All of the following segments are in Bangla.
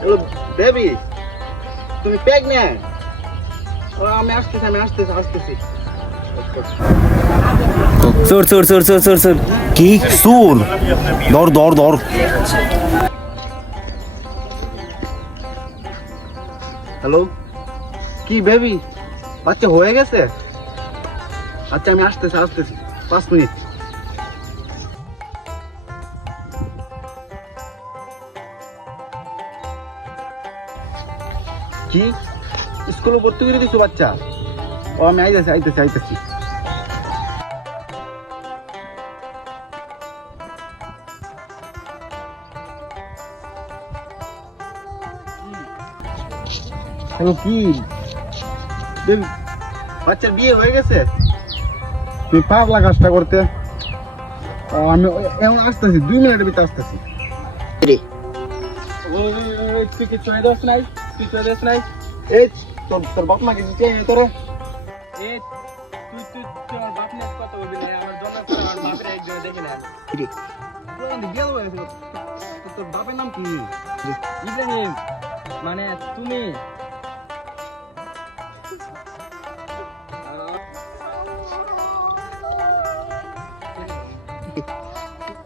হ্যালো বেবি, তুমি প্রেগন্যান্ট? আমি আসতেছি। চোর চোর চোর চোর চোর চোর কি চোর? ধর ধর ধর। হ্যালো, কি বেবি, বাচ্চা হয়ে গেছে? আচ্ছা আমি আসতেছি 5 মিনিট। কি স্কুলে ভর্তি করে দিছো বাচ্চা? আমি আইতেছি। হ্যালো কি বেবি, বাচ্চার বিয়ে হয়ে গেছে? তুই পাগলা কাজটা করতে। আমি এখন আসতেছি, 2 মিনিটের ভিতরে আসতেছি। তুই কি চলে যাস নাই? এই তোর বাপ মা কিছু চেয়ে তোর? তোর বাপের নাম কি? ইব্রাহিম, মানে তুমি?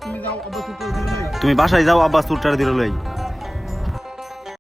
তুমি যাও অবশ্যই। তুমি বাসায় যাও, আব্বা চোরটার দিল লই।